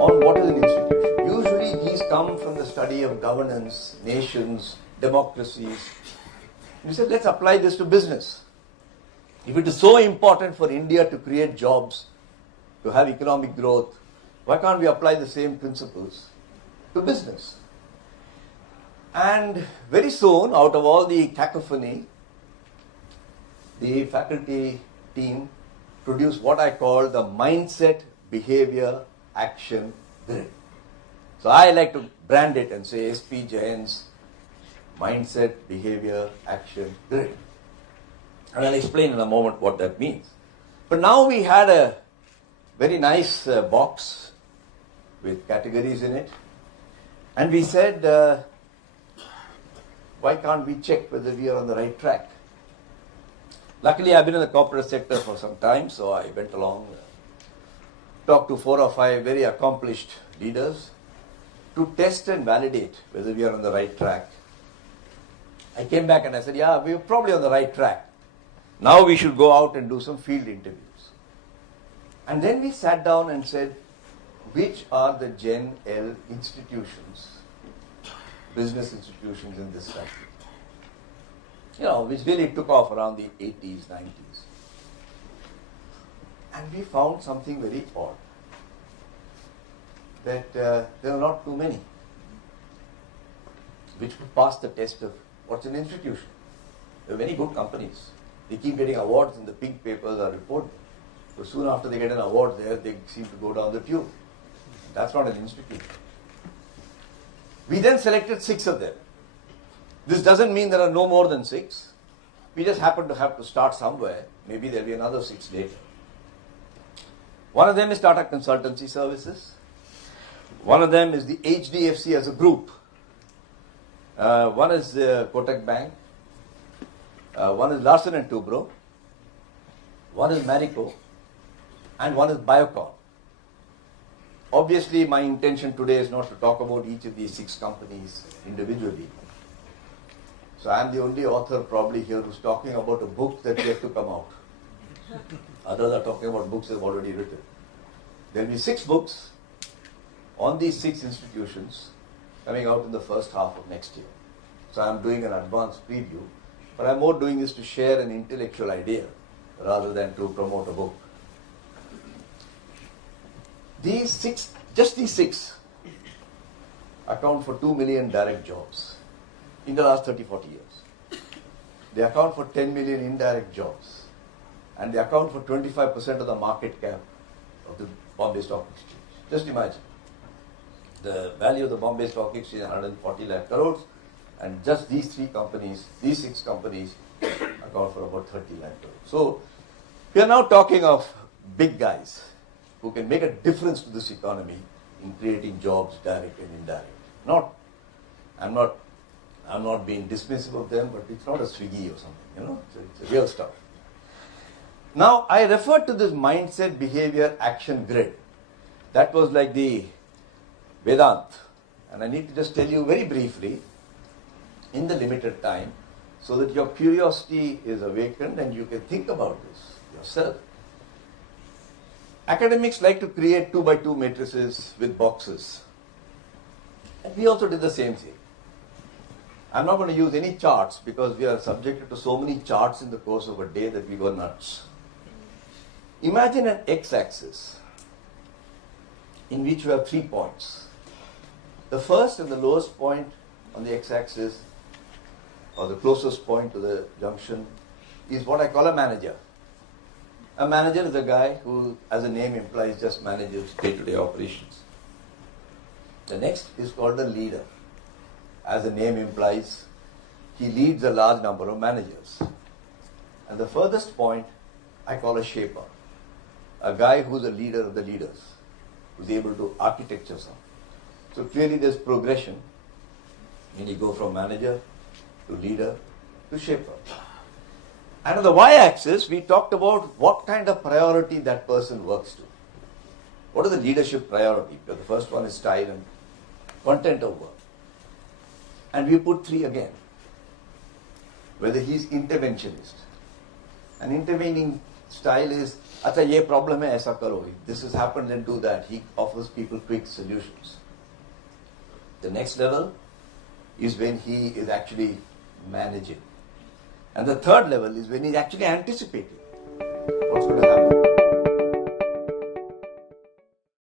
on what is an institution. Usually these come from the study of governance, nations, democracies. We said, let's apply this to business. If it is so important for India to create jobs, to have economic growth, why can't we apply the same principles to business? And very soon, out of all the cacophony, the faculty team produced what I call the mindset, behavior, action grid. So I like to brand it and say SP Jain's mindset, behavior, action grid. And I'll explain in a moment what that means. But now we had a very nice box with categories in it. And we said, why can't we check whether we are on the right track? Luckily, I've been in the corporate sector for some time, so I went along, talked to 4 or 5 very accomplished leaders to test and validate whether we are on the right track. I came back and I said, yeah, we're probably on the right track. Now we should go out and do some field interviews. And then we sat down and said, which are the Gen L institutions, business institutions in this country? You know, which really took off around the 80s, 90s. And we found something very odd, that there are not too many which would pass the test of what's an institution. There are many good companies. They keep getting awards and the pink papers are reported. But soon after they get an award there, they seem to go down the tube. That's not an institution. We then selected 6 of them. This doesn't mean there are no more than 6. We just happen to have to start somewhere. Maybe there'll be another 6 later. One of them is Tata Consultancy Services. One of them is the HDFC as a group. One is Kotak Bank. One is Larsen & Toubro. One is Marico. And one is Biocon. Obviously, my intention today is not to talk about each of these 6 companies individually. So I am the only author probably here who's talking about a book that's yet to come out. Others are talking about books they've already written. There will be 6 books on these 6 institutions coming out in the first half of next year. So I'm doing an advanced preview, but I'm more doing this to share an intellectual idea rather than to promote a book. These 6, just these 6, account for 2 million direct jobs in the last 30-40 years. They account for 10 million indirect jobs. And they account for 25% of the market cap of the Bombay Stock Exchange. Just imagine. The value of the Bombay Stock Exchange is 140 lakh crores. And just these 3 companies, these 6 companies, account for about 30 lakh crores. So, we are now talking of big guys who can make a difference to this economy in creating jobs, direct and indirect. I'm not being dismissive of them, but it's not a Swiggy or something, you know, it's real stuff. Now, I referred to this mindset, behavior, action grid. That was like the Vedant. And I need to just tell you very briefly, in the limited time, so that your curiosity is awakened and you can think about this yourself. Academics like to create 2x2 matrices with boxes. And we also did the same thing. I'm not going to use any charts because we are subjected to so many charts in the course of a day that we go nuts. Imagine an x-axis in which you have 3 points. The first and the lowest point on the x-axis, or the closest point to the junction, is what I call a manager. A manager is a guy who, as the name implies, just manages day-to-day operations. The next is called a leader. As the name implies, he leads a large number of managers. And the furthest point, I call a shaper. A guy who's a leader of the leaders, who's able to architecture something. So clearly there's progression when you go from manager to leader to shaper. And on the y-axis, we talked about what kind of priority that person works to. What is the leadership priority? Because the first one is style and content of work. And we put 3 again. Whether he's interventionist. And intervening Style is, अच्छा ये problem है ऐसा करो. This has happened, then do that. He offers people quick solutions. The next level is when he is actually managing. And the third level is when he's actually anticipating.